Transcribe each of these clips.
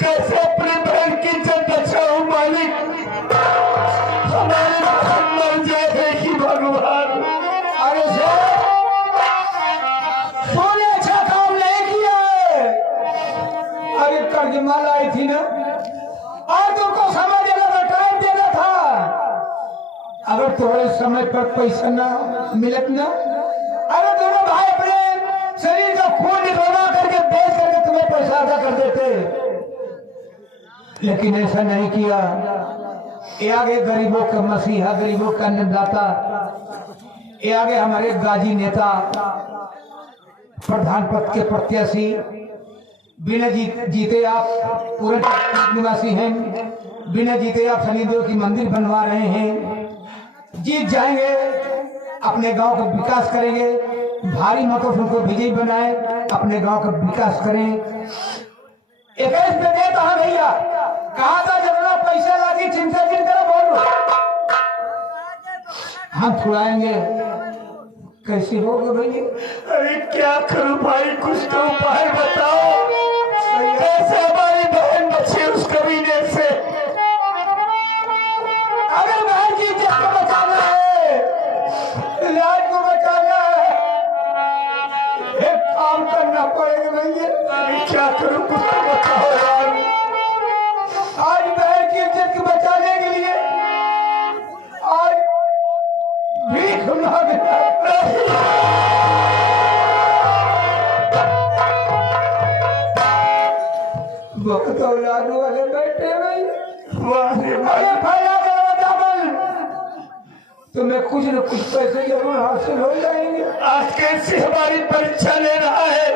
कैसे अपनी बहन की इज्जत बचाऊं मालिक। हमारी बहन मर जाएगी भगवान। अरे तूने अच्छा काम नहीं किया है। अरे कर्ज माल आई थी ना, और तुमको समय देना था, टाइम देना था। अगर थोड़े समय पर पैसा ना मिलत ना, अरे दोनों भाई अपने शरीर का खून निकलवा करके बेच करके तुम्हें पैसा अदा कर देते, लेकिन ऐसा नहीं किया। ये आगे गरीबों का मसीहा, गरीबों का अन्नदाता, ये आगे हमारे गाजी नेता, प्रधान पद के प्रत्याशी, बिना जीते आप पूरे निवासी हैं, बिना जीते आप शनिदेव की मंदिर बनवा रहे हैं। जीत जाएंगे, अपने गांव का विकास करेंगे, भारी मतों से उनको विजयी बनाए, अपने गांव का विकास करें। 21 में दे कहा भैया, कहा था जरूर पैसा लाके चिंता जिन करो बोलो, हम छुड़ाएंगे। कैसे होगा भैया? अरे क्या करूं भाई, कुछ तो उपाय बताओ। कैसे हमारी बहन बची उस कमीने से? अगर बहन की इज्जत को बचाना है, इलाज को बचाना है, एक काम करना पड़ेगा भैया। क्या करूं, कुछ तो बताओ यार। आज बहन की इज्जत को बचाने के लिए आज भीख मांगना बहुत औलाद वाले बैठे भाई। अरे फैला करो डबल, तुम्हें कुछ न कुछ पैसे जरूर हासिल हो जाएंगे। आज कैसे हमारी परीक्षा ले रहा है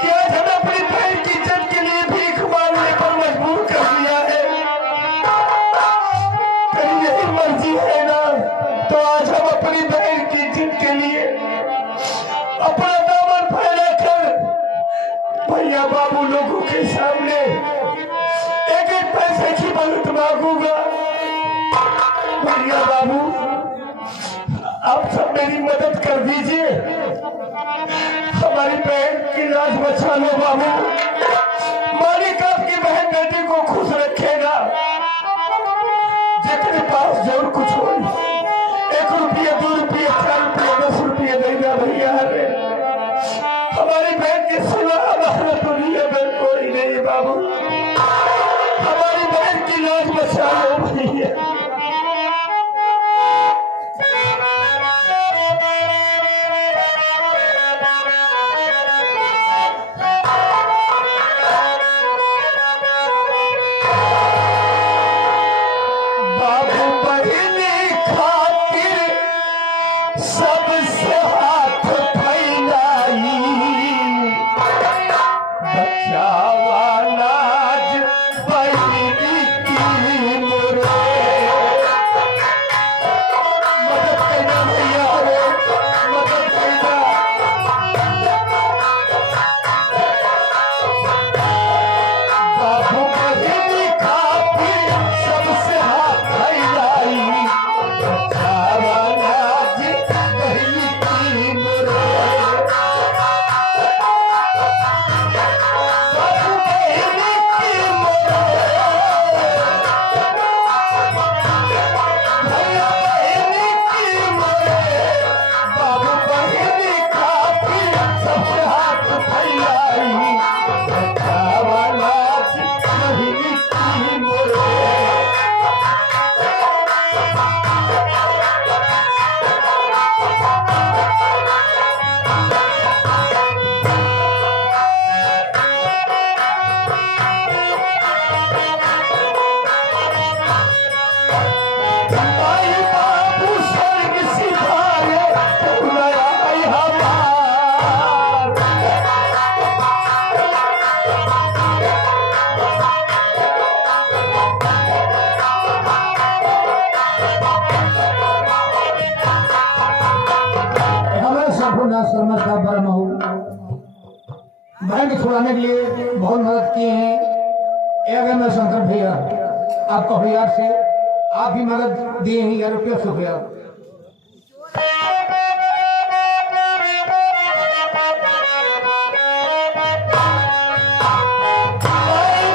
कि आज हमें अपनी बहन की इज्जत के लिए भीख मांगने पर मजबूर कर दिया है। कहीं यही मर्जी है ना, तो आज हम अपनी बहन की इज्जत के लिए अपना दामन फैला कर भैया बाबू लोगों के सामने एक एक पैसे की मदद मांगूंगा। भैया बाबू, आप सब मेरी मदद कर दीजिए, हमारी बहन की लाश बचा लो बाबू। मालिक आपकी बहन बेटी को खुश रखेगा। जितने पास जरूर कुछ हो, 1 रुपया 2 रुपया 4 रुपया 10 रुपया देगा भैया। हमारी बहन की सिवा हमारा दुनिया में कोई नहीं बाबू। हमारी बहन की लाश बचा लो भैया। बाबू बहनी खातिर सबसे हाथ फैलाई, बचावा लाज बहनी की मोरे। मदद करना भैया, मदद करना। बाबू बहनी खातिर सबसे हाथ फैलाई, बचावा लाज बहनी की मोरे। बाबू बहनी की मोरे, भैया बहनी की मोरे। बाबू बहनी खातिर सबसे हाथ फैलाई, बचावा लाज बहनी की मोरे। भाई बाबू स्वर्ग सिधारे लया हमार। हमें संपूर्ण समझ का बर्म हो, बहन को छुड़ाने के लिए बहुत मदद किए हैं। ये अगर मैं शंकर भैया आपका भैया से आप भी मदद दिए हैं, 1000 रुपया शुक्रिया। भाई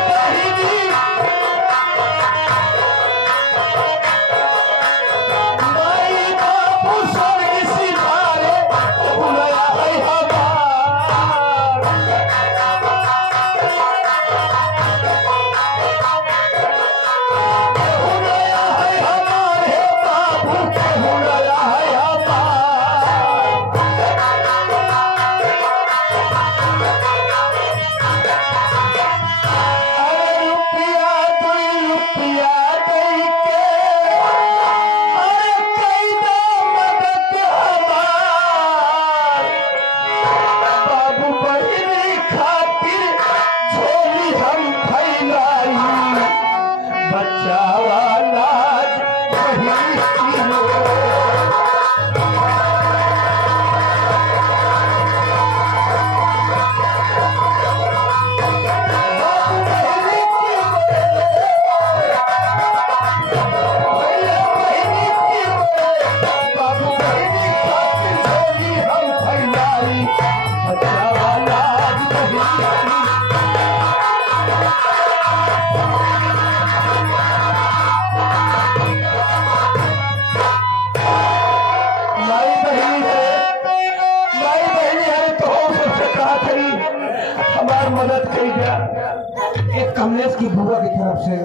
एक कमलेश की बुआ की तरफ से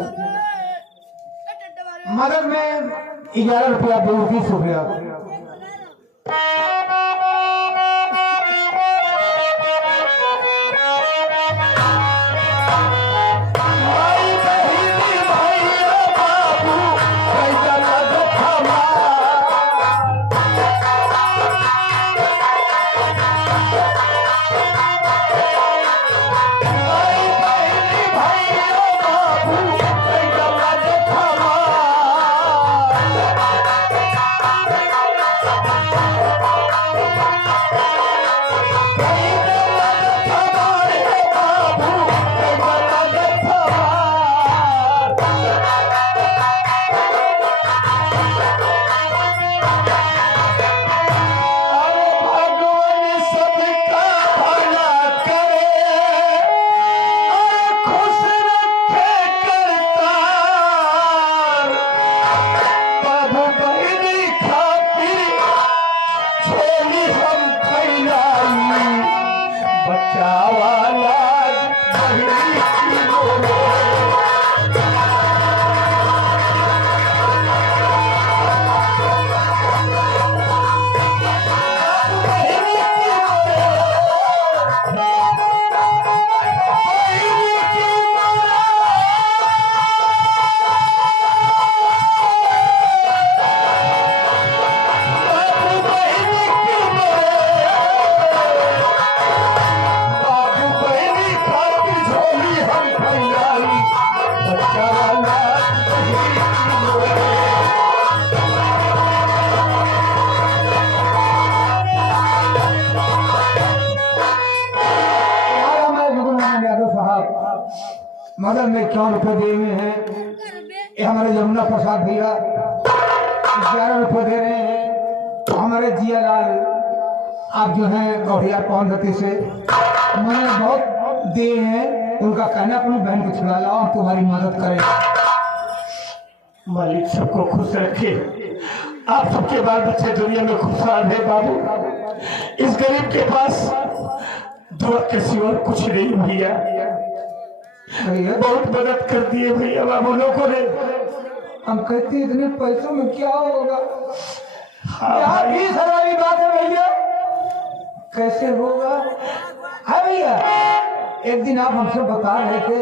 मदद में 11 रुपया बेवकूफ हो गया। मदद में 4 रुपए दिए हुए हैं। ये हमारे यमुना प्रसाद भैया 11 रुपए दे रहे हैं। हमारे जियालाल आप जो हैं गौड़िया पौंधती से मैंने बहुत दिए हैं। उनका कहना अपनी बहन को छुड़ा लाओ, हम तुम्हारी मदद करें। मालिक सबको खुश रखे, आप सबके बाल बच्चे दुनिया में खुशहाल है। बाबू इस गरीब के पास दुआ के सिवा कुछ नहीं भैया, बहुत मदद कर दिए भैया बाबू लोगों ने। हम कहते इतने पैसों में क्या होगा? हाँ भी सरकारी बात है भैया, कैसे होगा? है भैया, एक दिन आप हमसे बता रहे थे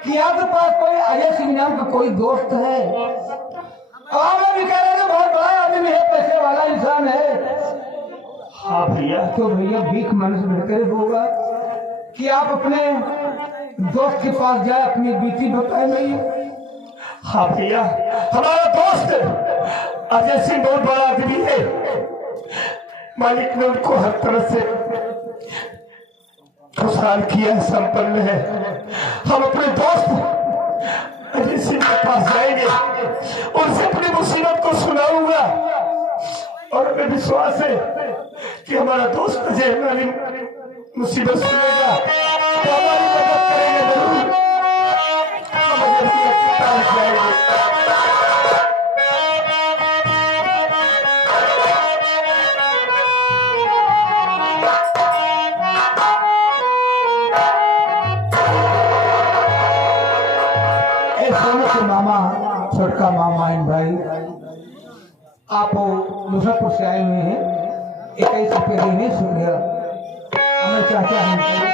कि आपके पास कोई अजय सिंह नाम का कोई दोस्त है, और हमें भी कह रहे थे बहुत बड़ा आदमी है, पैसे वाला इंसान है। हाँ भैया, तो भैया भीख मन से बेहतर होगा कि आप अपने दोस्त के पास जाए, अपनी बीती बताए नहीं। हाँ भैया, हमारा दोस्त अजय सिंह बहुत बड़ा आदमी है, मालिक ने उनको हर तरह से खुशहाल किया, संपन्न है। हम अपने दोस्त अजय सिंह के पास जाएंगे, उनसे अपनी मुसीबत को सुनाऊंगा, और हमें विश्वास है कि हमारा दोस्त अजय हमारी मुसीबत सुनेगा तो हमारी मदद करेंगे जरूर। हम अजय सिंह के पास जाएंगे। मामा, छोटका मामा इन भाई, आप मुजफ्फरपुर से आए हुए हैं, 21 रुपये देने शुक्रिया। हमें चाहते हैं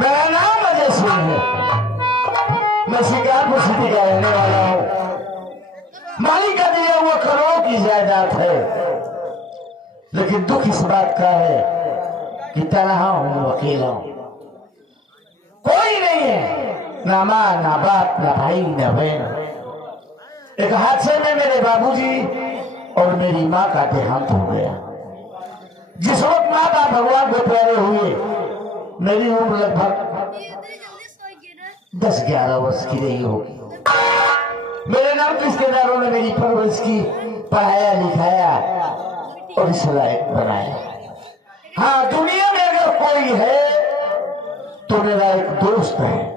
मेरा नाम अजय सिंह है। मैं शिकारपुर सिटी का रहने वाला हूँ। मालिक का दिया हुआ करोड़ों की जायदाद है, लेकिन दुख इस बात का है कि तनहा हूँ, अकेला हूँ। कोई नहीं है, ना माँ ना बाप ना भाई ना बहन। एक हादसे में मेरे बाबूजी और मेरी माँ का देहांत हो गया। जिस वक्त माँ बाप भगवान को प्यारे हुए, मेरी उम्र लगभग 10-11 वर्ष की रही होगी। मेरे नाम रिश्तेदारों ने मेरी परवरिश की, पढ़ाया लिखाया और इस लायक बनाया। हाँ, दुनिया में अगर कोई है तो मेरा एक दोस्त है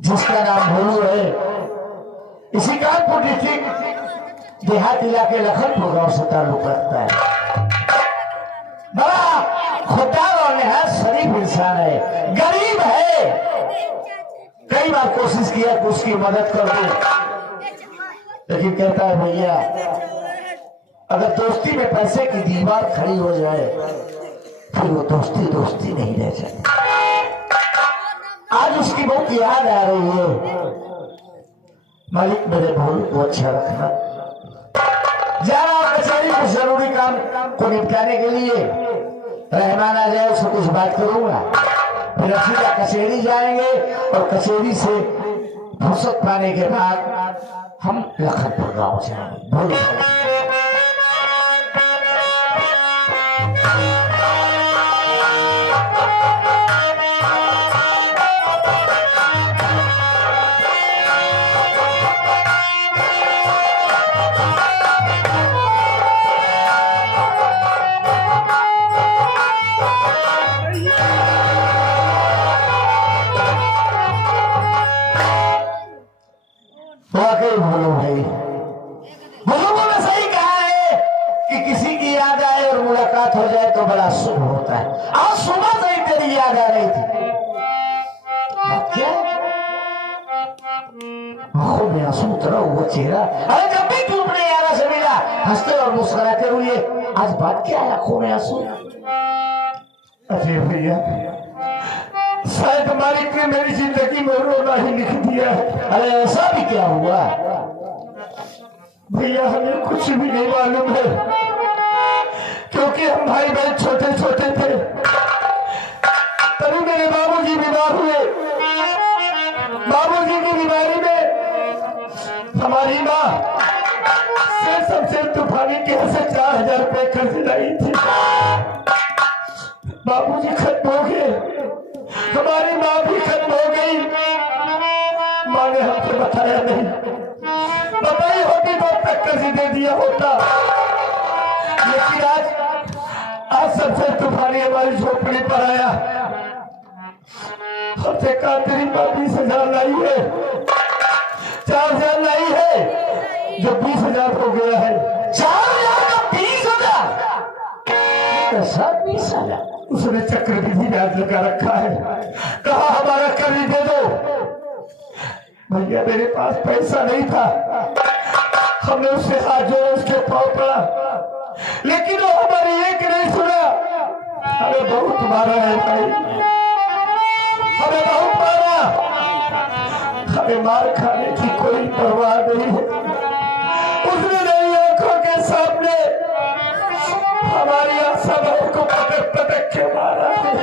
जिसका नाम भोलू है। इसी कानपुर डिस्ट्रिक्ट देहात इलाके लखनपुर गांव से ताल्लुक रखता है। बड़ा खुदार और निहायत शरीफ इंसान है, गरीब है। कई बार कोशिश किया कि उसकी मदद कर दूं, लेकिन कहता है भैया अगर दोस्ती में पैसे की दीवार खड़ी हो जाए फिर वो दोस्ती दोस्ती नहीं रह जाती। आज उसकी बहुत याद आ रही है। मालिक मेरे भोलू को अच्छा रखना। जा रहा हूं कचहरी कुछ जरूरी काम को निपटाने के लिए। रहमान आ जाए उससे कुछ बात करूंगा, फिर सीधा कचहरी जाएंगे और कचहरी से फुर्सत पाने के बाद हम लखनपुर गांव जाएंगे। भोलू भोलू भाई, भोलू ने सही कहा है कि किसी की याद आए और मुलाकात हो जाए तो बड़ा शुभ होता है। आज सुबह से ही तेरी याद आ रही थी। क्या आंखों में आंसू उतरा हुआ चेहरा। अरे जब भी तू अपने यारा से मिला हंसते और मुस्कुराते हुए, आज बात क्या है आंखों में आंसू? अरे भैया शायद मालिक ने मेरी जिंदगी में रोना ही लिख दिया है। अरे ऐसा भी क्या हुआ? भैया हमें कुछ भी नहीं मालूम है, क्योंकि हम भाई बहन छोटे छोटे थे। तभी मेरे बाबूजी बीमार हुए। बाबूजी की बीमारी में हमारी माँ से सबसे तूफानी के से 4000 रुपए कर्ज लाई थी। बाबूजी खत्म हो गए, हमारी माँ भी खत्म हो गई। माँ ने हमसे बताया नहीं, बताई होती तो अब तक कर्ज दे दिया होता। लेकिन आज सबसे तूफानी हमारी झोपड़ी पर आया। हमसे कहा तेरी माँ 20,000 लाई है, 4,000 लाई है, जो 20,000 हो गया है। 4,000 का 20,000? 20,000 उसने चक्रवृद्धि ब्याज लगा रखा है। कहा हमारा कर्ज दे दो। भैया मेरे पास पैसा नहीं था, हमने उससे हाथ जोड़ा, उसके पांव पड़ा, लेकिन वो हमारी एक नहीं सुना। हमें बहुत मारा है भाई, हमें बहुत मारा। हमें मार खाने की कोई परवाह नहीं है। उसने मेरी आंखों के सामने हमारी आशा बहू को पटक पटक के मारा है।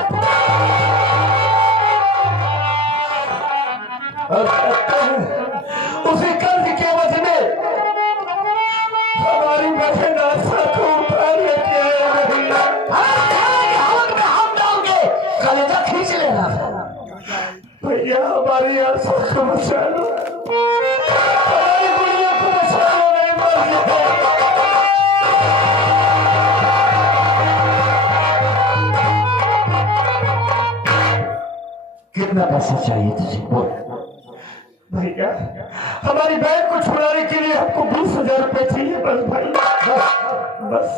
और उसी कर्ज के वजह में हमारी बहन आशा को उठा लेके हम डालोगे, कलेजा खींच लेना। भैया हमारी आशा को बचा लो, हमारी गुड़िया को बचा लो, नहीं मर जाए। कितना पैसा चाहिए तुझे बोल? भैया हमारी बहन को छुड़ाने के लिए हमको 20,000 रुपए चाहिए बस भाई, बस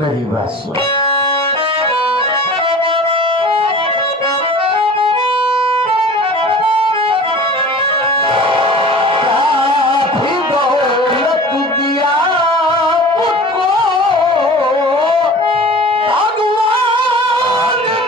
मेरी बात सुन। भगवान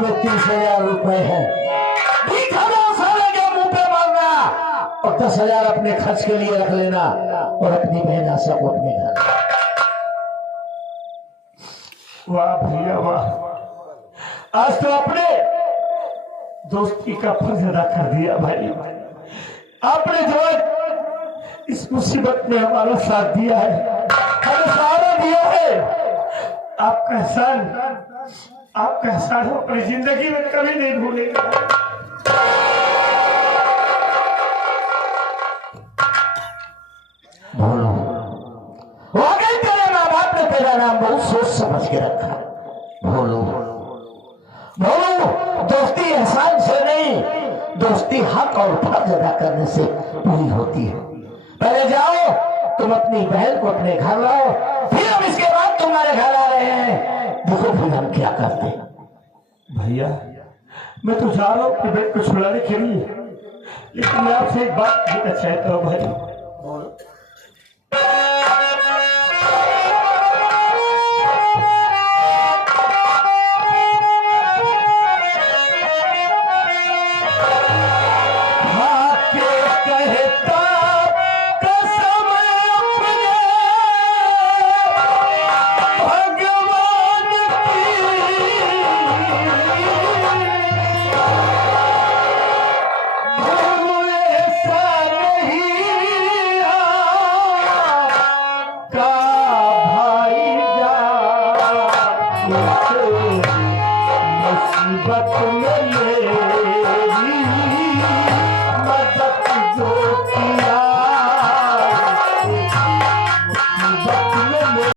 में 30,000 रुपए है। 20,000 साले के मुंह पे मारना और 10,000 अपने खर्च के लिए रख लेना और अपनी बहन आशा को अपने घर। वाह भैया वाह, आज तो अपने दोस्ती का फर्ज अदा कर दिया भाई। आपने जो इस मुसीबत में हमारा साथ दिया है, हमें सहारा दिया है, आपका एहसान हम अपनी जिंदगी में कभी नहीं भूलेंगे। बोलो, वाकई तेरे माँ बाप ने तेरा नाम बहुत सोच समझ के रखा। बोलो बोलो, दोस्ती एहसान से नहीं, दोस्ती हक और फर्ज अदा करने से पूरी होती है। पहले जाओ, तुम अपनी बहन को अपने घर लाओ, फिर हम इसके बाद तुम्हारे घर आ रहे हैं, देखो फिर हम क्या करते हैं। भैया मैं तो जा रहा हूँ अपनी बहन को छुड़ाने के लिए, लेकिन मैं आपसे एक बात कहना चाहता हूँ भाई। मुसीबत में